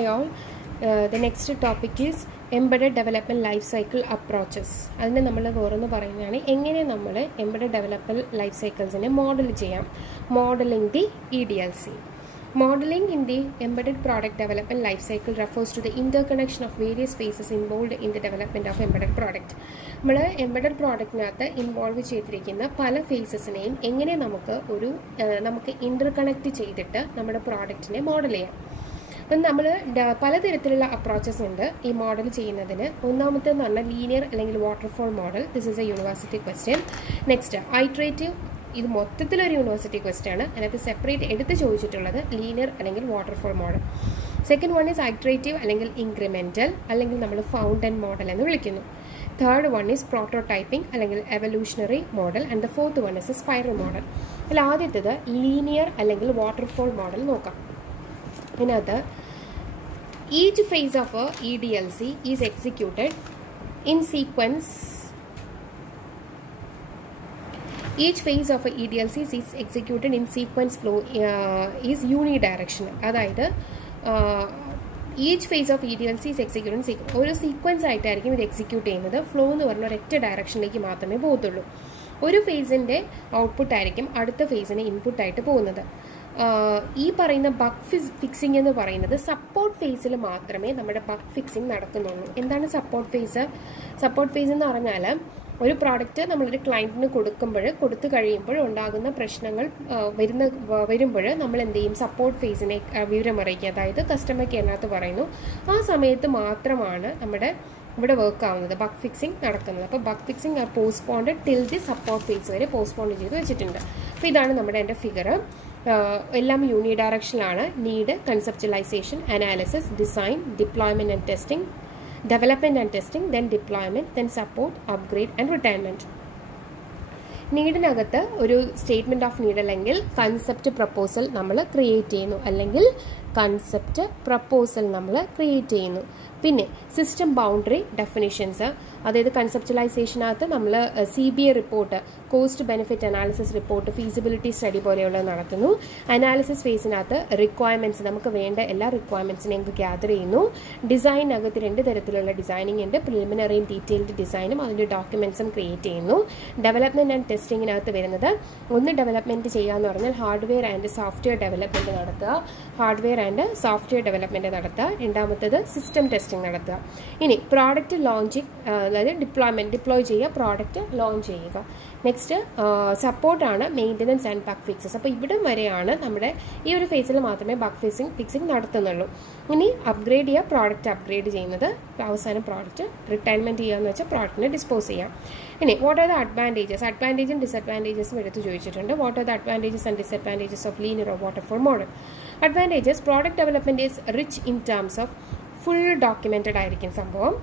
Hey all, the next topic is embedded development lifecycle approaches. അതിനെ നമ്മൾ വേറൊന്ന് പറയുന്നതാണ് എങ്ങനെ നമ്മൾ embedded development life cyclesനെ മോഡൽ ചെയ്യാം. Modeling the EDLC. Modeling in the embedded product development life cycle refers to the interconnection of various phases involved in the development of embedded product. നമ്മൾ embedded productനകത്ത് involve ചെയ്തിരിക്കുന്ന പല ഫേസസിനെയും എങ്ങനെ നമുക്ക് interconnect ചെയ്തിട്ട് നമ്മുടെ പ്രോഡക്റ്റിനെ model ചെയ്യാം. നമ്മൾ പലതരത്തിലുള്ള അപ്രോച്ചസ് ഉണ്ട് ഈ മോഡൽ ചെയ്യുന്നതിന്. ഒന്നാമത്തേന്ന് പറഞ്ഞാൽ ലീനിയർ അല്ലെങ്കിൽ waterfall model. This is A university question. Next iterative. ഇത് മൊത്തത്തിലൊരു യൂണിവേഴ്സിറ്റി ക്വസ്റ്റ്യൻ ആണ്. അതിനകത്ത് സെപ്പറേറ്റ് എടുത്ത് ചോദിച്ചിട്ടുള്ളത് ലീനിയർ അല്ലെങ്കിൽ waterfall model. Second one is iterative അല്ലെങ്കിൽ ഇൻക്രിമെന്റൽ അല്ലെങ്കിൽ നമ്മൾ ഫൗണ്ടൻ മോഡൽ എന്ന് വിളിക്കുന്നു. തേർഡ് വൺ ഈസ് പ്രോട്ടോടൈപ്പിംഗ് അല്ലെങ്കിൽ evolutionary model. And the fourth one is spiral model. അതിൽ ആദ്യത്തേത് ലീനിയർ അല്ലെങ്കിൽ വാട്ടർഫോൾ മോഡൽ നോക്കാം. ഇതിനകത്ത് each phase of a EDLC is executed in sequence. Each phase of a EDLC is executed in sequence flow is unidirectional. അതായത് each phase of EDLC is executed in sequence. ഒരു sequence ആയിട്ടായിരിക്കും ഇത് execute ചെയ്യുന്നത്. Flow എന്ന് പറഞ്ഞ ഒരൊറ്റ ഡയറക്ഷനിലേക്ക് മാത്രമേ പോകത്തുള്ളൂ. ഒരു ഫേസിൻ്റെ ഔട്ട്പുട്ട് ആയിരിക്കും അടുത്ത ഫേസിന് ഇൻപുട്ടായിട്ട് പോകുന്നത്. ഈ പറയുന്ന ബഗ് ഫിക്സിംഗ് എന്ന് പറയുന്നത് സപ്പോർട്ട് ഫേസിൽ മാത്രമേ നമ്മുടെ ബഗ് ഫിക്സിംഗ് നടക്കുന്നുള്ളൂ. എന്താണ് സപ്പോർട്ട് ഫേസ്? സപ്പോർട്ട് ഫേസ് എന്ന് പറഞ്ഞാൽ ഒരു പ്രോഡക്റ്റ് നമ്മളൊരു ക്ലയൻറ്റിന് കൊടുത്തു കഴിയുമ്പോൾ ഉണ്ടാകുന്ന പ്രശ്നങ്ങൾ വരുമ്പോൾ നമ്മൾ എന്ത് ചെയ്യും? സപ്പോർട്ട് ഫേസിനെ വിവരം അറിയിക്കുക. അതായത് കസ്റ്റമർ കെയറിനകത്ത് പറയുന്നു. ആ സമയത്ത് മാത്രമാണ് നമ്മുടെ ഇവിടെ വർക്ക് ആവുന്നത്, ബഗ് ഫിക്സിംഗ് നടക്കുന്നത്. അപ്പോൾ bug fixing are postponed till the support phase വരെ പോസ്റ്റ്പോണ്ട് ചെയ്ത് വെച്ചിട്ടുണ്ട്. അപ്പോൾ ഇതാണ് നമ്മുടെ എൻ്റെ ഫിഗർ. എല്ലാം യൂണിഡയറക്ഷനിലാണ്. Need, conceptualization, analysis, design, deployment and testing, development and testing, then deployment, then support, upgrade and retirement. നീഡിനകത്ത് ഒരു സ്റ്റേറ്റ്മെന്റ് ഓഫ് നീഡ് അല്ലെങ്കിൽ കൺസെപ്റ്റ് പ്രപ്പോസൽ നമ്മൾ ക്രിയേറ്റ് ചെയ്യുന്നു, അല്ലെങ്കിൽ കൺസെപ്റ്റ് പ്രപ്പോസൽ നമ്മൾ ക്രിയേറ്റ് ചെയ്യുന്നു. പിന്നെ സിസ്റ്റം ബൗണ്ടറി ഡെഫിനിഷൻസ്, അതായത് കൺസെപ്ച്വലൈസേഷനകത്ത് നമ്മൾ CBA report, cost benefit analysis report, feasibility study പോലെയുള്ളത് നടത്തുന്നു. അനാലിസിസ് ഫേസിനകത്ത് റിക്വയർമെന്റ്സ്, നമുക്ക് വേണ്ട എല്ലാ റിക്വയർമെന്റ്സിനെയും ഗ്യാദർ ചെയ്യുന്നു. ഡിസൈനകത്ത് 2 തരത്തിലുള്ള ഡിസൈനിങ് ഉണ്ട്. പ്രിലിമിനറിയും ഡീറ്റെയിൽഡ് ഡിസൈനും അതിൻ്റെ ഡോക്യുമെന്റ്സും ക്രിയേറ്റ് ചെയ്യുന്നു. ഡെവലപ്മെന്റ് ആൻഡ് ടെസ്റ്റിങ്ങിനകത്ത് വരുന്നത്, ഒന്ന് ഡെവലപ്മെന്റ് ചെയ്യാന്ന് പറഞ്ഞാൽ ഹാർഡ്വെയർ ആൻഡ് സോഫ്റ്റ്വെയർ ഡെവലപ്മെന്റ് നടത്തുക, ഹാർഡ്വെയർ ആൻഡ് സോഫ്റ്റ്വെയർ ഡെവലപ്മെന്റ് നടത്തുക. രണ്ടാമത്തേത് സിസ്റ്റം ടെസ്റ്റിംഗ് നടത്തുക. ഇനി പ്രോഡക്റ്റ് ലോഞ്ചിങ്, അതായത് ഡിപ്ലോയ് ചെയ്യുക, പ്രോഡക്റ്റ് ലോഞ്ച് ചെയ്യുക. നെക്സ്റ്റ് സപ്പോർട്ടാണ്, മെയിൻ്റനൻസ് ആൻഡ് ബഗ് ഫിക്സസ്. അപ്പോൾ ഇവിടെ വരെയാണ് നമ്മുടെ ഈ ഒരു ഫേസിൽ മാത്രമേ ബഗ് ഫിക്സിംഗ് നടത്തുന്നുള്ളൂ. ഇനി അപ്ഗ്രേഡ് ചെയ്യുക, പ്രോഡക്റ്റ് അപ്ഗ്രേഡ് ചെയ്യുന്നത്. അവസാനം പ്രോഡക്റ്റ് റിട്ടയർമെൻറ്റ് ചെയ്യുക എന്ന് വെച്ചാൽ പ്രോഡക്റ്റിനെ ഡിസ്പോസ് ചെയ്യാം. ഇനി വാട്ട് ആർ ദ അഡ്വാൻറ്റേജസും ഡിസഡ്വാൻറ്റേജസും എടുത്ത് ചോദിച്ചിട്ടുണ്ട്. What are the advantages and disadvantages of linear or waterfall model? Advantages, product development is rich in terms of full documented ആയിരിക്കും സംഭവം.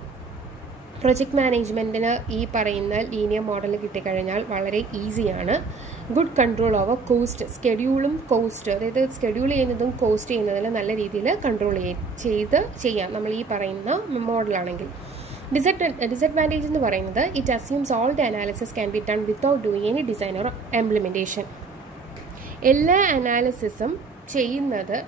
പ്രൊജക്ട് മാനേജ്മെൻറ്റിന് ഈ പറയുന്ന ലീനിയർ മോഡൽ കിട്ടിക്കഴിഞ്ഞാൽ വളരെ ഈസിയാണ്. ഗുഡ് കൺട്രോൾ ഓവർ കോസ്റ്റ്, സ്കെഡ്യൂളും കോസ്റ്റ്, അതായത് സ്കെഡ്യൂൾ ചെയ്യുന്നതും കോസ്റ്റ് ചെയ്യുന്നതിൽ നല്ല രീതിയിൽ കൺട്രോൾ ചെയ്യാം നമ്മൾ ഈ പറയുന്ന മോഡലാണെങ്കിൽ. ഡിസഡ്വാൻറ്റേജ് എന്ന് പറയുന്നത്, it assumes all the analysis can be done without doing any design or implementation. എല്ലാ അനാലിസിസും ചെയ്യുന്നത്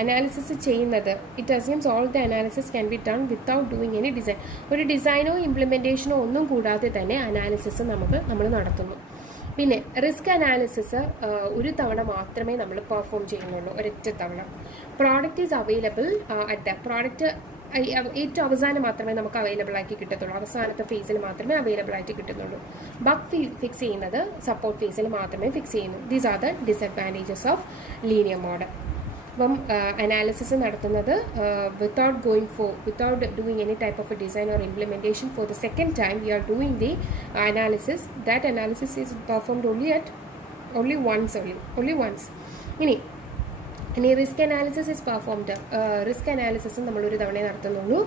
അനാലിസിസ് ചെയ്യുന്നത്, it assumes all the analysis can be done without doing any design. ഒരു ഡിസൈനോ ഇംപ്ലിമെൻറ്റേഷനോ ഒന്നും കൂടാതെ തന്നെ അനാലിസിസ് നമ്മൾ നടത്തുന്നു. പിന്നെ റിസ്ക് അനാലിസിസ് ഒരു തവണ മാത്രമേ നമ്മൾ പെർഫോം ചെയ്യുന്നുള്ളൂ, ഒരൊറ്റ തവണ. പ്രോഡക്റ്റ് ഈസ് അവൈലബിൾ പ്രോഡക്റ്റ് ഏറ്റവും അവസാനം മാത്രമേ നമുക്ക് അവൈലബിൾ ആക്കി കിട്ടത്തുള്ളൂ, അവസാനത്തെ ഫേസിൽ മാത്രമേ അവൈലബിൾ ആയിട്ട് കിട്ടുന്നുള്ളൂ. ബഗ് ഫിക്സ് ചെയ്യുന്നത് സപ്പോർട്ട് ഫേസിൽ മാത്രമേ ഫിക്സ് ചെയ്യുന്നു. These are the disadvantages of linear model. അപ്പം അനാലിസിസ് നടത്തുന്നത് without doing any type of a design or implementation. For the second time we are doing the analysis. That analysis is performed only once. ഇനി risk analysis is performed. റിസ്ക് അനാലിസിസും നമ്മളൊരു തവണ നടത്തുന്നുള്ളൂ.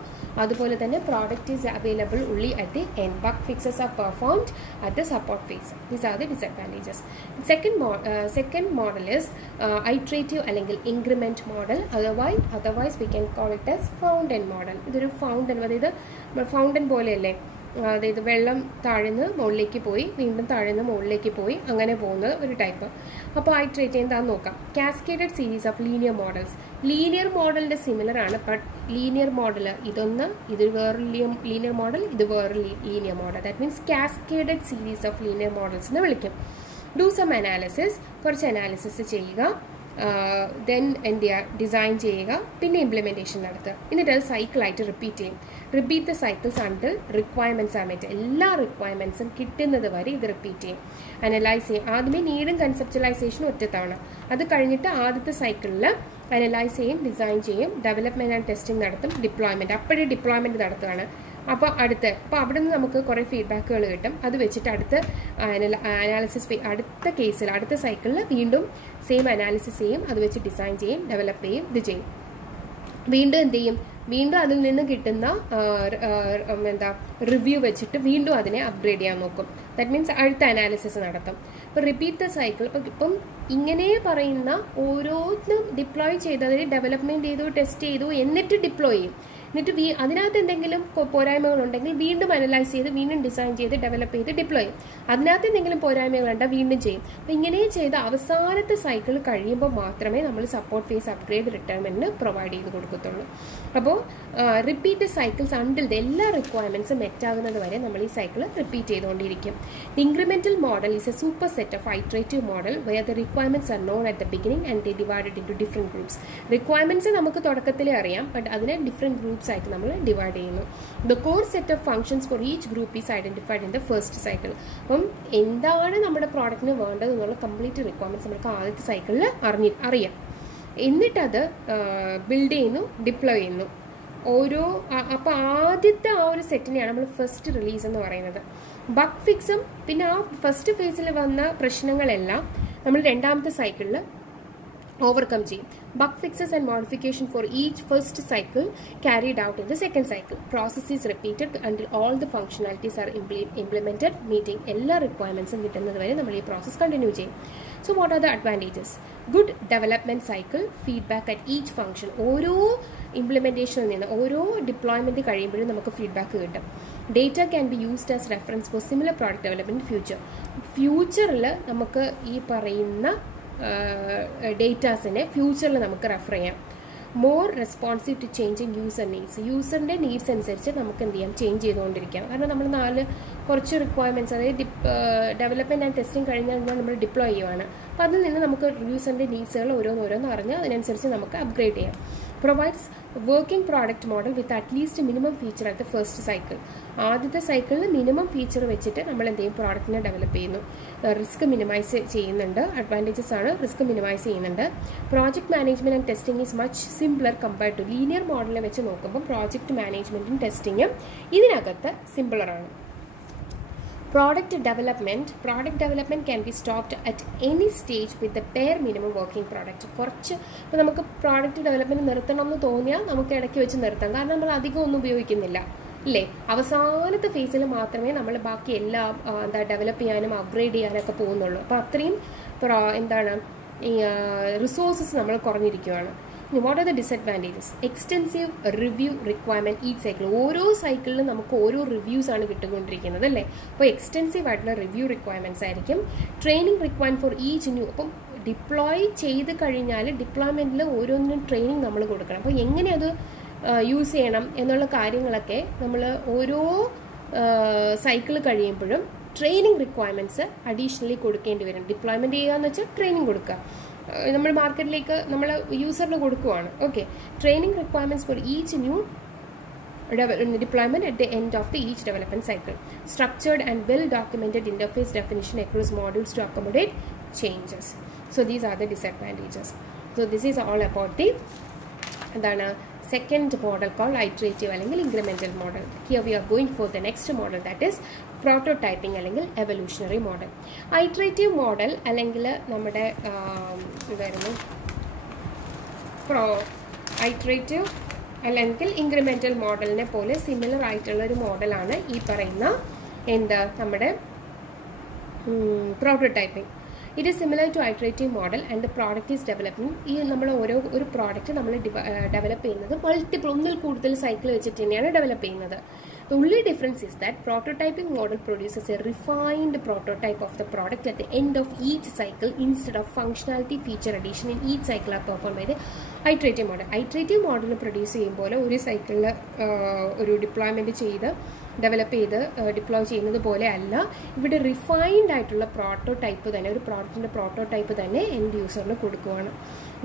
അതുപോലെ തന്നെ product is available only at the end. Bug fixes are performed at the support phase. These are the disadvantages. Second model is iterative അല്ലെങ്കിൽ increment model. Otherwise we can call it as fountain model. ഇതൊരു fountain, അതായത് fountain പോലെയല്ലേ അതായത് വെള്ളം താഴ്ന്ന് മുകളിലേക്ക് പോയി വീണ്ടും താഴ്ന്ന് മുകളിലേക്ക് പോയി അങ്ങനെ പോകുന്ന ഒരു ടൈപ്പ്. അപ്പോൾ ഐട്രേറ്റ് എന്താണെന്ന് നോക്കാം. Cascaded series of linear models. Linear മോഡലിൻ്റെ സിമിലർ ആണ്, ബട്ട് ലീനിയർ മോഡൽ ഇതൊന്ന്, ഇത് വേറൊരു ലീനിയർ മോഡൽ, ഇത് വേറൊരു linear model. That means cascaded series of linear models എന്ന് വിളിക്കും. ഡു സം അനാലിസിസ്, കുറച്ച് അനാലിസിസ് ചെയ്യുക, ദെൻ എന്ത് ചെയ്യുക, ഡിസൈൻ ചെയ്യുക, പിന്നെ ഇംപ്ലിമെൻറ്റേഷൻ നടത്തുക. എന്നിട്ട് അത് സൈക്കിളായിട്ട് റിപ്പീറ്റ് ചെയ്യും. Repeat the cycles until requirements are met, എല്ലാ റിക്വയർമെൻറ്റ്സും കിട്ടുന്നത് വരെ ഇത് റിപ്പീറ്റ് ചെയ്യും. അനലൈസ് ചെയ്യും. ആദ്യമേ നീഡും കൺസെപ്റ്റലൈസേഷനും ഒറ്റത്തവണ, അത് കഴിഞ്ഞിട്ട് ആദ്യത്തെ സൈക്കിളിൽ അനലൈസ് ചെയ്യും, ഡിസൈൻ ചെയ്യും, ഡെവലപ്മെൻറ്റ് ആൻഡ് ടെസ്റ്റിംഗ് നടത്തും, ഡിപ്ലോയ്മെൻറ്റ്, അപ്പോഴേ ഡിപ്ലോയ്മെൻറ്റ് നടത്തുകയാണ്. അപ്പോൾ അവിടെ നിന്ന് നമുക്ക് കുറേ ഫീഡ്ബാക്കുകൾ കിട്ടും. അത് വെച്ചിട്ട് അടുത്ത അനാലിസിസ്, അടുത്ത കേസിൽ അടുത്ത സൈക്കിളിൽ വീണ്ടും സെയിം അനാലിസിസ് ചെയ്യും, അത് വെച്ച് ഡിസൈൻ ചെയ്യും, ഡെവലപ്പ് ചെയ്യും, ഇത് ചെയ്യും. വീണ്ടും എന്ത് ചെയ്യും, വീണ്ടും അതിൽ നിന്ന് കിട്ടുന്ന റിവ്യൂ വെച്ചിട്ട് വീണ്ടും അതിനെ അപ്ഗ്രേഡ് ചെയ്യാൻ നോക്കും. ദാറ്റ് മീൻസ് അടുത്ത അനാലിസിസ് നടത്തും. അപ്പോൾ റിപ്പീറ്റ് ദ സൈക്കിൾ. ഇപ്പം ഇങ്ങനെ പറയുന്ന ഓരോന്നും ഡിപ്ലോയ് ചെയ്ത്, അതായത് ഡെവലപ്മെൻറ്റ് ചെയ്തു, ടെസ്റ്റ് ചെയ്തു, എന്നിട്ട് ഡിപ്ലോയ് ചെയ്യും. എന്നിട്ട് അതിനകത്ത് എന്തെങ്കിലും പോരായ്മകളുണ്ടെങ്കിൽ വീണ്ടും അനലൈസ് ചെയ്ത്, വീണ്ടും ഡിസൈൻ ചെയ്ത്, ഡെവലപ്പ് ചെയ്ത് ഡിപ്ലോയ് ചെയ്യും. അതിനകത്ത് എന്തെങ്കിലും പോരായ്മകളുണ്ടെങ്കിൽ വീണ്ടും ചെയ്യും. അപ്പോൾ ഇങ്ങനെ ചെയ്ത് അവസാനത്തെ സൈക്കിൾ കഴിയുമ്പോൾ മാത്രമേ നമ്മൾ സപ്പോർട്ട് ഫേസ് അപ്ഗ്രേഡ് റിട്ടയർമെൻറ്റിന് പ്രൊവൈഡ് ചെയ്ത് കൊടുക്കത്തുള്ളൂ. അപ്പോൾ റിപ്പീറ്റ് സൈക്കിൾസ് അണ്ടിൽ എല്ലാ റിക്വയർമെൻറ്റ്സും മെറ്റാകുന്നത് വരെ നമ്മൾ ഈ സൈക്കിൾ റിപ്പീറ്റ് ചെയ്തുകൊണ്ടിരിക്കും. The incremental model is a superset of iterative model where the requirements are known at the beginning and the divided into different groups. Requirements നമുക്ക് തുടക്കത്തിലേ അറിയാം, but അതിനെ different groups ആയിട്ട് നമ്മൾ divide ചെയ്യുന്നു. The core set of functions for each group is identified in the first cycle. അപ്പം എന്താണ് നമ്മുടെ പ്രോഡക്റ്റിന് വേണ്ടത് എന്നുള്ള കംപ്ലീറ്റ് റിക്വയർമെൻറ്റ്സ് നമുക്ക് ആദ്യത്തെ സൈക്കിളിൽ അറിയാം. എന്നിട്ടത് ബിൽഡ് ചെയ്യുന്നു, ഡിപ്ലോയ് ചെയ്യുന്നു. അപ്പോൾ ആദ്യത്തെ ആ ഒരു സെറ്റിനെയാണ് നമ്മൾ ഫസ്റ്റ് റിലീസ് എന്ന് പറയുന്നത്. ബഗ് ഫിക്സും പിന്നെ ആ ഫസ്റ്റ് ഫേസിൽ വന്ന പ്രശ്നങ്ങളെല്ലാം നമ്മൾ രണ്ടാമത്തെ സൈക്കിളിൽ overcome ചെയ്യും. Bug fixes and modification for each first cycle carried out in the second cycle. Process is repeated until all the functionalities are implemented, meeting എല്ലാ requirements കിട്ടുന്നത് വരെ നമ്മൾ ഈ പ്രോസസ് കണ്ടിന്യൂ ചെയ്യും. So what are the advantages? Good development cycle, feedback at each function. ഓരോ ഇംപ്ലിമെൻറ്റേഷനിൽ നിന്ന്, ഓരോ deployment കഴിയുമ്പോഴും നമുക്ക് ഫീഡ്ബാക്ക് കിട്ടും. Data can be used as reference for similar product development in future. ഫ്യൂച്ചറിൽ നമുക്ക് ഈ പറയുന്ന ഡേറ്റാസിനെ ഫ്യൂച്ചറിൽ നമുക്ക് റെഫർ ചെയ്യാം. More responsive to changing user needs. യൂസറിൻ്റെ നീഡ്സ് അനുസരിച്ച് നമുക്ക് എന്ത് ചെയ്യാം, ചേഞ്ച് ചെയ്തുകൊണ്ടിരിക്കാം. കാരണം നമ്മൾ കുറച്ച് റിക്വയർമെൻറ്റ്സ്, അതായത് ഡെവലപ്മെൻറ്റ് ആൻഡ് ടെസ്റ്റിംഗ് കഴിഞ്ഞാൽ നമ്മൾ ഡിപ്ലോയ് ചെയ്യുവാണ്. അപ്പോൾ അതിൽ നിന്ന് നമുക്ക് യൂസറിൻ്റെ നീഡ്സുകൾ ഓരോന്നോരോന്ന് അറിഞ്ഞ് അതിനനുസരിച്ച് നമുക്ക് അപ്ഗ്രേഡ് ചെയ്യാം. Provides working product model with at least minimum feature at the first cycle. ആദ്യത്തെ സൈക്കിളിൽ മിനിമം ഫീച്ചർ വെച്ചിട്ട് നമ്മൾ എന്ത് ചെയ്യും, പ്രോഡക്റ്റിനെ ഡെവലപ്പ് ചെയ്യുന്നു. റിസ്ക് മിനിമൈസ് ചെയ്യുന്നുണ്ട്, അഡ്വാൻറ്റേജസ് ആണ്, റിസ്ക് മിനിമൈസ് ചെയ്യുന്നുണ്ട്. Project management and testing is much simpler compared to linear മോഡലിനെ വെച്ച് നോക്കുമ്പോൾ പ്രോജക്ട് മാനേജ്മെന്റും ടെസ്റ്റിങ്ങും ഇതിനകത്ത് സിംപിളറാണ്. Product development can be stopped at any stage with the bare minimum working product. കുറച്ച് ഇപ്പോൾ നമുക്ക് പ്രോഡക്റ്റ് ഡെവലപ്മെൻറ്റ് നിർത്തണം എന്ന് തോന്നിയാൽ നമുക്ക് ഇടയ്ക്ക് വെച്ച് നിർത്താം, കാരണം നമ്മൾ അധികം ഒന്നും ഉപയോഗിക്കുന്നില്ല അല്ലേ. അവസാനത്തെ ഫേസിൽ മാത്രമേ നമ്മൾ ബാക്കി എല്ലാം ഡെവലപ്പ് ചെയ്യാനും അപ്ഗ്രേഡ് ചെയ്യാനൊക്കെ പോകുന്നുള്ളൂ. അപ്പോൾ അത്രയും ഈ റിസോഴ്സസ് നമ്മൾ കുറഞ്ഞിരിക്കുകയാണ്. What are the disadvantages? Extensive review requirement each cycle. ഓരോ സൈക്കിളിലും നമുക്ക് ഓരോ റിവ്യൂസ് ആണ് കിട്ടുകൊണ്ടിരിക്കുന്നത് അല്ലേ. അപ്പോൾ എക്സ്റ്റെൻസീവ് ആയിട്ടുള്ള റിവ്യൂ റിക്വയർമെൻറ്റ്സ് ആയിരിക്കും. Training requirement for each new. അപ്പം ഡിപ്ലോയ് ചെയ്ത് കഴിഞ്ഞാൽ ഡിപ്ലോയ്മെൻറ്റിൽ ഓരോന്നിനും ട്രെയിനിങ് നമ്മൾ കൊടുക്കണം. അപ്പോൾ എങ്ങനെ അത് യൂസ് ചെയ്യണം എന്നുള്ള കാര്യങ്ങളൊക്കെ നമ്മൾ ഓരോ സൈക്കിൾ കഴിയുമ്പോഴും ട്രെയിനിങ് റിക്വയർമെൻറ്റ്സ് അഡീഷണലി കൊടുക്കേണ്ടി വരും. ഡിപ്ലോയ്മെൻറ്റ് ചെയ്യുക എന്ന് വെച്ചാൽ ട്രെയിനിങ് കൊടുക്കുക, നമ്മൾ മാർക്കറ്റിലേക്ക് നമ്മൾ യൂസറിന് കൊടുക്കുവാണ്. Okay, training requirements for each new deployment at the end of each development cycle. Structured and well documented interface definition across modules to accommodate changes. So these are the disadvantages. So this is all about the second model called iterative അല്ലെങ്കിൽ incremental model. Here we are going for the next model, that is prototyping അല്ലെങ്കിൽ evolutionary model. Iterative model അല്ലെങ്കിൽ നമ്മുടെ iterative അല്ലെങ്കിൽ incremental മോഡലിനെ പോലെ similar ആയിട്ടുള്ള ഒരു മോഡലാണ് ഈ പറയുന്ന നമ്മുടെ prototyping. It is similar to iterative model and the product is developing. ഈ നമ്മൾ ഒരു പ്രോഡക്റ്റ് നമ്മൾ ഡെവലപ്പ് ചെയ്യുന്നത് മൾട്ടിപ്പിൾ ഒന്നിൽ കൂടുതൽ സൈക്കിൾ വെച്ചിട്ട് തന്നെയാണ് ഡെവലപ്പ് ചെയ്യുന്നത്. The only difference is that prototyping model produces a refined prototype of the product at the end of each cycle instead of functionality feature addition in each cycle are performed by the iterative model. Iterative model produce ചെയ്യുമ്പോൾ ഒരു സൈക്കിളിൽ ഒരു deployment ചെയ്ത് develop ചെയ്ത് deploy ചെയ്യുന്നത് പോലെ അല്ല, ഇവിടെ റിഫൈൻഡ് ആയിട്ടുള്ള പ്രോട്ടോടൈപ്പ് തന്നെ, ഒരു പ്രോഡക്റ്റിൻ്റെ പ്രോട്ടോടൈപ്പ് തന്നെ എൻഡ് യൂസറിന് കൊടുക്കുകയാണ്.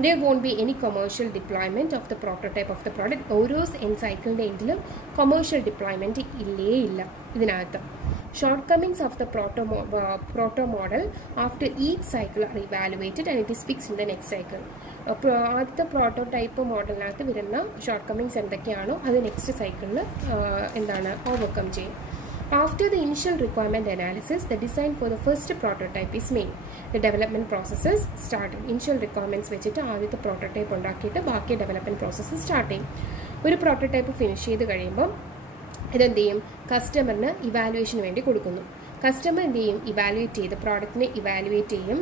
There won't be any commercial deployment of the prototype of the product. ഓരോ എൻഡ് സൈക്കിളിൻ്റെ എൻഡിലും കൊമേഴ്ഷ്യൽ ഡിപ്ലോയ്മെൻറ്റ് ഇല്ലേ ഇല്ല ഇതിനകത്ത്. Shortcomings of the proto model after each cycle are evaluated and it is fixed in the next cycle. ആദ്യത്തെ prototype മോഡലിനകത്ത് വരുന്ന ഷോർട്ട്കമ്മിങ്സ് എന്തൊക്കെയാണോ അത് next സൈക്കിളിൽ എന്താണ് ഓവർകം ചെയ്യും. After the initial requirement analysis, the design for the first prototype is made. The development processes started. Initial requirements വെച്ചിട്ട് ആദ്യത്തെ prototype ഉണ്ടാക്കിയിട്ട് ബാക്കി ഡെവലപ്മെൻറ്റ് പ്രോസസ്സ് സ്റ്റാർട്ട് ചെയ്യും. ഒരു പ്രോട്ടോടൈപ്പ് ഫിനിഷ് ചെയ്ത് കഴിയുമ്പം ഇതെന്ത് ചെയ്യും, കസ്റ്റമറിന് ഇവാലുവേഷന് വേണ്ടി കൊടുക്കുന്നു. കസ്റ്റമർ എന്ത് ചെയ്യും, ഇവാലുവേറ്റ് ചെയ്ത് പ്രോഡക്റ്റിനെ ഇവാലുവേറ്റ് ചെയ്യും.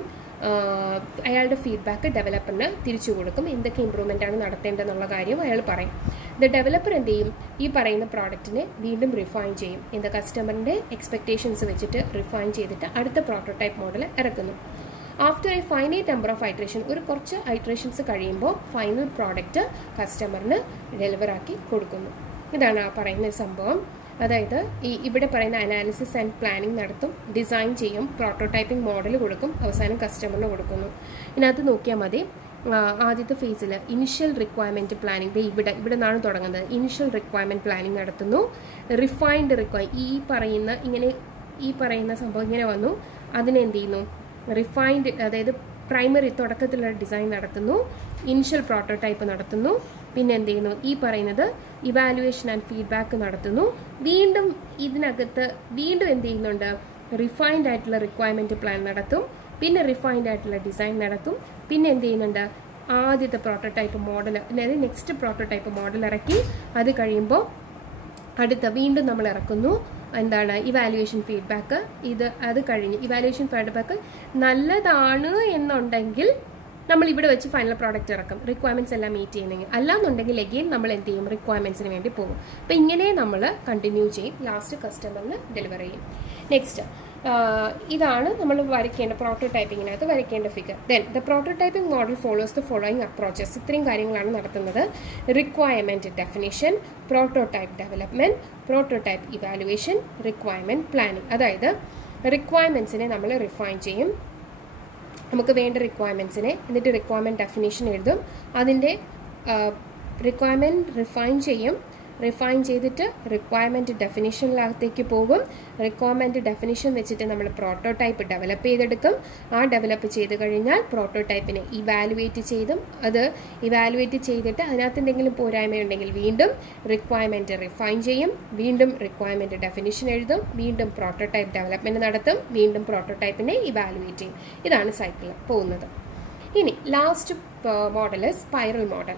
അയാളുടെ ഫീഡ്ബാക്ക് ഡെവലപ്പറിന് തിരിച്ചു കൊടുക്കും. എന്തൊക്കെ ഇമ്പ്രൂവ്മെൻ്റ് ആണ് നടത്തേണ്ടതെന്നുള്ള കാര്യം അയാൾ പറയും. ദ ഡെവലപ്പർ എന്ത് ചെയ്യും, ഈ പറയുന്ന പ്രോഡക്റ്റിനെ വീണ്ടും റിഫൈൻ ചെയ്യും. എന്താ കസ്റ്റമറിൻ്റെ എക്സ്പെക്റ്റേഷൻസ് വെച്ചിട്ട് റിഫൈൻ ചെയ്തിട്ട് അടുത്ത പ്രോട്ടോടൈപ്പ് മോഡൽ ഇറക്കുന്നു. After a finite number of iteration, ഒരു കുറച്ച് ഐട്രേഷൻസ് കഴിയുമ്പോൾ ഫൈനൽ പ്രോഡക്റ്റ് കസ്റ്റമറിന് ഡെലിവർ ആക്കി കൊടുക്കുന്നു. ഇതാണ് ആ പറയുന്ന സംഭവം. അതായത് ഇവിടെ പറയുന്ന അനാലിസിസ് ആൻഡ് പ്ലാനിങ് നടത്തും, ഡിസൈൻ ചെയ്യും, പ്രോട്ടോടൈപ്പിംഗ് മോഡൽ കൊടുക്കും, അവസാനം കസ്റ്റമറിന് കൊടുക്കുന്നു. ഇതിനകത്ത് നോക്കിയാൽ മതി, ആദ്യത്തെ ഫേസിൽ ഇനിഷ്യൽ റിക്വയർമെൻറ്റ് പ്ലാനിങ് ഇവിടെ നിന്നാണ് തുടങ്ങുന്നത്. ഇനിഷ്യൽ റിക്വയർമെൻറ്റ് പ്ലാനിങ് നടത്തുന്നു. റിഫൈൻഡ് ഈ പറയുന്ന സംഭവം ഇങ്ങനെ വന്നു. അതിനെന്ത് ചെയ്യുന്നു, റിഫൈൻഡ് അതായത് പ്രൈമറി തുടക്കത്തിലുള്ള ഡിസൈൻ നടത്തുന്നു, ഇനിഷ്യൽ പ്രോട്ടോടൈപ്പ് നടത്തുന്നു, പിന്നെ എന്ത് ചെയ്യുന്നു, ഈ പറയുന്നത് ഇവാലുവേഷൻ ആൻഡ് ഫീഡ്ബാക്ക് നടത്തുന്നു. വീണ്ടും ഇതിനകത്ത് വീണ്ടും എന്ത് ചെയ്യുന്നുണ്ട്, റിഫൈൻഡ് ആയിട്ടുള്ള റിക്വയർമെൻറ്റ് പ്ലാൻ നടത്തും, പിന്നെ റിഫൈൻഡ് ആയിട്ടുള്ള ഡിസൈൻ നടത്തും, പിന്നെ എന്ത് ചെയ്യുന്നുണ്ട്, ആദ്യത്തെ പ്രോട്ടോടൈപ്പ് മോഡൽ അതായത് നെക്സ്റ്റ് പ്രോട്ടോടൈപ്പ് മോഡൽ ഇറക്കി. അത് കഴിയുമ്പോൾ അടുത്ത വീണ്ടും നമ്മൾ ഇറക്കുന്നു എന്താണ്, ഇവാലുവേഷൻ ഫീഡ്ബാക്ക്. അത് കഴിഞ്ഞ് ഇവാലുവേഷൻ ഫീഡ്ബാക്ക് നല്ലതാണ് എന്നുണ്ടെങ്കിൽ നമ്മൾ ഇവിടെ വെച്ച് ഫൈനൽ പ്രോഡക്റ്റ് ഇറക്കും, റിക്വയർമെൻറ്റ്സ് എല്ലാം മീറ്റ് ചെയ്യുന്നെങ്കിൽ. അല്ലാന്നുണ്ടെങ്കിൽ എഗെയിൻ നമ്മൾ എന്ത് ചെയ്യും, റിക്വയർമെൻറ്റ്സിന് വേണ്ടി പോകും. അപ്പോൾ ഇങ്ങനെ നമ്മൾ കണ്ടിന്യൂ ചെയ്യും, ലാസ്റ്റ് കസ്റ്റമറിന് ഡെലിവർ ചെയ്യും. നെക്സ്റ്റ് ഇതാണ് നമ്മൾ വരയ്ക്കേണ്ട പ്രോട്ടോടൈപ്പിങ്ങിനകത്ത് വരയ്ക്കേണ്ട figure. Then the prototyping model follows the following approaches. ഇത്രയും കാര്യങ്ങളാണ് നടത്തുന്നത്. Requirement definition, prototype development, prototype evaluation, requirement planning. അതായത് റിക്വയർമെൻറ്റ്സിനെ നമ്മൾ റിഫൈൻ ചെയ്യും, നമുക്ക് വേണ്ട റിക്വയർമെൻറ്റ്സിനെ, എന്നിട്ട് റിക്വയർമെൻറ്റ് ഡെഫിനേഷൻ എഴുതും, അതിൻ്റെ റിക്വയർമെൻറ്റ് റിഫൈൻ ചെയ്യും, റിഫൈൻ ചെയ്തിട്ട് റിക്വയർമെൻറ്റ് ഡെഫിനിഷനിനകത്തേക്ക് പോകും. റിക്വയർമെൻറ്റ് ഡെഫിനിഷൻ വെച്ചിട്ട് നമ്മൾ പ്രോട്ടോടൈപ്പ് ഡെവലപ്പ് ചെയ്തെടുക്കും. ആ ഡെവലപ്പ് ചെയ്ത് കഴിഞ്ഞാൽ പ്രോട്ടോടൈപ്പിനെ ഇവാലുവേറ്റ് ചെയ്തിട്ട് അതിനകത്ത് എന്തെങ്കിലും പോരായ്മയുണ്ടെങ്കിൽ വീണ്ടും റിക്വയർമെൻറ്റ് റിഫൈൻ ചെയ്യും, വീണ്ടും റിക്വയർമെൻറ്റ് ഡെഫിനിഷൻ എഴുതും, വീണ്ടും പ്രോട്ടോടൈപ്പ് ഡെവലപ്മെൻറ്റ് നടത്തും, വീണ്ടും പ്രോട്ടോടൈപ്പിനെ ഇവാലുവേറ്റ് ചെയ്യും. ഇതാണ് സൈക്കിൾ പോകുന്നത്. ഇനി last model spiral model.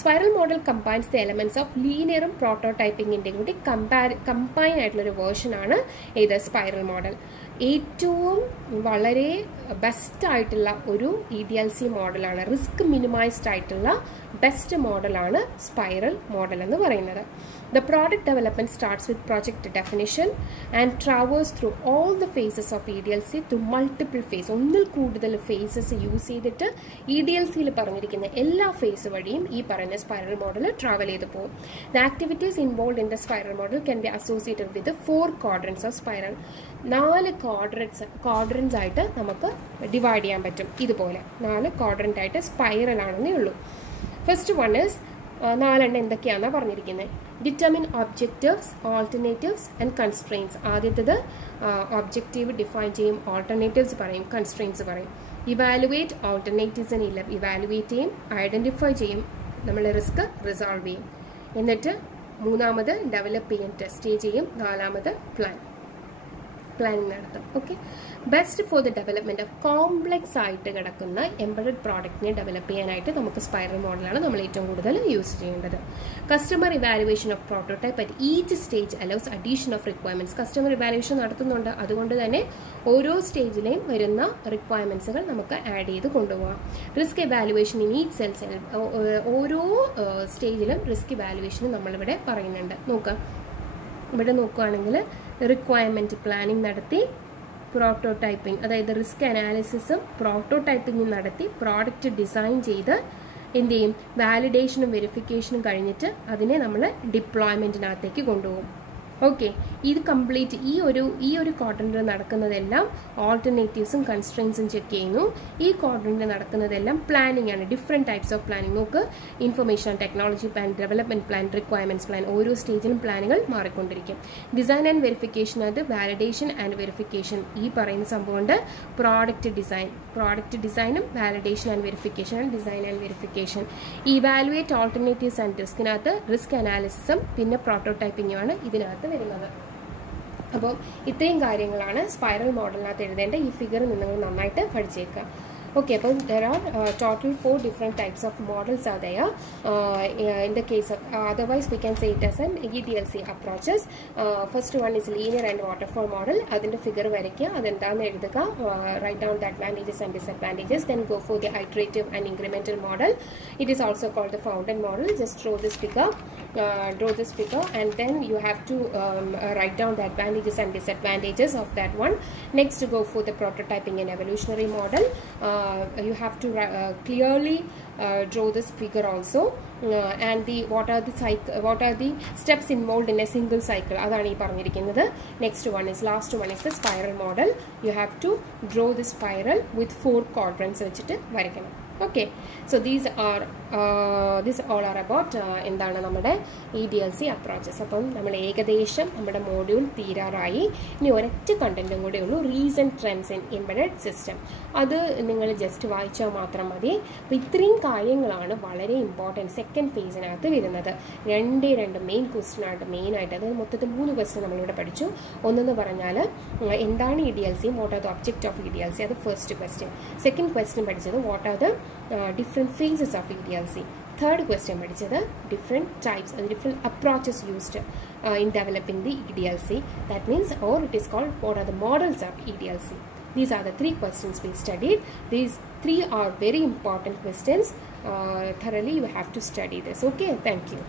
Spiral model combines the elements of linear prototyping കൂടി കമ്പൈൻ ആയിട്ടുള്ളൊരു വേർഷനാണ് ഇത് സ്പൈറൽ മോഡൽ. ഏറ്റവും വളരെ ബെസ്റ്റ് ആയിട്ടുള്ള ഒരു EDLC മോഡലാണ്, റിസ്ക് മിനിമൈസ്ഡ് ആയിട്ടുള്ള ബെസ്റ്റ് മോഡലാണ് സ്പൈറൽ മോഡൽ എന്ന് പറയുന്നത്. The product development starts with project definition and traverses through all the phases of EDLC to multiple phases. ഒന്നിൽ കൂടുതൽ ഫേസസ് യൂസ് ചെയ്തിട്ട് EDLCയിൽ പറഞ്ഞിരിക്കുന്ന എല്ലാ ഫേസ് വഴിയും ഈ പറയുന്ന സ്പൈറൽ മോഡൽ ട്രാവൽ ചെയ്ത് പോകും. The activities involved in the spiral model can be associated with the 4 quadrants of spiral. 4 quadrants ആയിട്ട് നമുക്ക് ഡിവൈഡ് ചെയ്യാൻ പറ്റും. ഇതുപോലെ 4 quadrant ആയിട്ട് സ്പൈറൽ ആണെന്നേ ഉള്ളൂ. ഫസ്റ്റ് വൺ ഇസ് 4 എന്തൊക്കെയാണെന്നാണ് പറഞ്ഞിരിക്കുന്നത്. Determine objectives, alternatives and constraints. ആദ്യത്തേത് ഒബ്ജക്റ്റീവ് ഡിഫൈൻ ചെയ്യും, ആൾട്ടർനേറ്റീവ്സ് പറയും, കൺസ്ട്രെയിൻസ് പറയും. ഇവാലുവേറ്റ് ആൾട്ടർനേറ്റീവ്സിനെ ഇവാലുവേറ്റ് ചെയ്യും, ഐഡൻറ്റിഫൈ ചെയ്യും, നമ്മൾ റിസ്ക് റിസോൾവ് ചെയ്യും. എന്നിട്ട് മൂന്നാമത് ഡെവലപ്പ് ചെയ്യും, ടെസ്റ്റ് ചെയ്യും, നാലാമത് പ്ലാൻ. പ്ലാനിങ് നടത്തും. Okay, best for the development of complex ആയിട്ട് കിടക്കുന്ന എംബഡഡ് പ്രോഡക്റ്റിനെ ഡെവലപ്പ് ചെയ്യാനായിട്ട് നമുക്ക് സ്പൈറൽ മോഡലാണ് നമ്മൾ ഏറ്റവും കൂടുതൽ യൂസ് ചെയ്യേണ്ടത്. Customer evaluation of prototype at each stage allows addition of requirements. Customer evaluation നടത്തുന്നുണ്ട്, അതുകൊണ്ട് തന്നെ ഓരോ സ്റ്റേജിലെയും വരുന്ന റിക്വയർമെന്റ്സുകൾ നമുക്ക് ആഡ് ചെയ്ത് കൊണ്ടുപോകാം. Risk evaluation in each cells, ഓരോ സ്റ്റേജിലും റിസ്ക് ഇവാലുവേഷൻ നമ്മളിവിടെ പറയുന്നുണ്ട്. നോക്കാം, ഇവിടെ നോക്കുകയാണെങ്കിൽ റിക്വയർമെന്റ് പ്ലാനിങ് നടത്തി, പ്രോട്ടോടൈപ്പിംഗ് അതായത് റിസ്ക് അനാലിസിസും പ്രോട്ടോടൈപ്പിംഗും നടത്തി പ്രോഡക്റ്റ് ഡിസൈൻ ചെയ്ത് എന്ത് ചെയ്യും, വാലിഡേഷനും വെരിഫിക്കേഷനും കഴിഞ്ഞിട്ട് അതിനെ നമ്മൾ ഡിപ്ലോയ്മെന്റിനകത്തേക്ക് കൊണ്ടുപോകും. ഓക്കെ, ഇത് കംപ്ലീറ്റ് ഈ ഒരു ക്വാഡ്രന്റിൽ നടക്കുന്നതെല്ലാം ഓൾട്ടർനേറ്റീവ്സും കൺസ്ട്രെയിൻസും ചെക്ക് ചെയ്യുന്നു. ഈ ക്വാഡ്രന്റിൽ നടക്കുന്നതെല്ലാം പ്ലാനിങ് ആണ്, ഡിഫറെന്റ് ടൈപ്സ് ഓഫ് പ്ലാനിങ്. നോക്ക്, information and technology plan, development plan, requirements plan, ഓരോ സ്റ്റേജിലും പ്ലാനുകൾ മാറിക്കൊണ്ടിരിക്കും. ഡിസൈൻ ആൻഡ് വെരിഫിക്കേഷൻ, അത് വാലിഡേഷൻ ആൻഡ് വെരിഫിക്കേഷൻ. ഈ പറയുന്ന സംഭവമുണ്ട് പ്രോഡക്റ്റ് ഡിസൈനും validation and verification and design and verification. Evaluate alternatives and റിസ്കിനകത്ത് റിസ്ക് അനാലിസിസും പിന്നെ പ്രോട്ടോടൈപ്പിംഗുമാണ് ഇതിനകത്ത് വരുന്നത്. അപ്പോൾ ഇത്രയും കാര്യങ്ങളാണ് സ്പൈറൽ മോഡലിനകത്ത് എഴുതേണ്ട. ഈ ഫിഗർ നിങ്ങൾ നന്നായിട്ട് പഠിച്ചേക്കുക. Okay, but there are total 4 different types of models are there. In the case of otherwise we can say it as an EDLC approaches. First one is linear and waterfall model. Adinte figure varikka, adendana eluduka, write down the advantages and disadvantages, then go for the iterative and incremental model. It is also called the fountain model. Just draw this figure and then you have to write down the advantages and disadvantages of that one. Next, go for the prototyping and evolutionary model. You have to clearly draw this figure also, and what are the steps involved in a single cycle. Adani parnirikkunnathu. Next one is last one is the spiral model. You have to draw the spiral with 4 quadrants vechittu varikkanam. Okay, so these all are about എന്താണ് നമ്മുടെ EDLC approaches. അപ്പം നമ്മൾ ഏകദേശം നമ്മുടെ module തീരാറായി. ഇനി ഒരൊറ്റ കണ്ടന്റും കൂടെ ഉള്ളൂ, recent trends in embedded system. അത് നിങ്ങൾ ജസ്റ്റ് വായിച്ചാൽ മാത്രം മതി. അപ്പോൾ ഇത്രയും കാര്യങ്ങളാണ് വളരെ ഇമ്പോർട്ടൻറ്റ് സെക്കൻഡ് ഫേസിനകത്ത് വരുന്നത്. രണ്ട് മെയിൻ ക്വസ്റ്റ്യനായിട്ട് മെയിനായിട്ട്, അതായത് മൊത്തത്തിൽ 3 ക്വസ്റ്റ്യൻ നമ്മളിവിടെ പഠിച്ചു. ഒന്നെന്ന് പറഞ്ഞാൽ എന്താണ് EDLC, what are the object of EDLC, അത് ഫസ്റ്റ് ക്വസ്റ്റ്യൻ. സെക്കൻഡ് ക്വസ്റ്റ്യൻ പഠിച്ചത് what are the different phases of EDLC. Third question പഠിച്ചത് different types and different approaches used in developing the EDLC. That means, or it is called, what are the models of EDLC. These are the 3 questions we studied. These 3 are very important questions. Thoroughly you have to study this. Okay, thank you.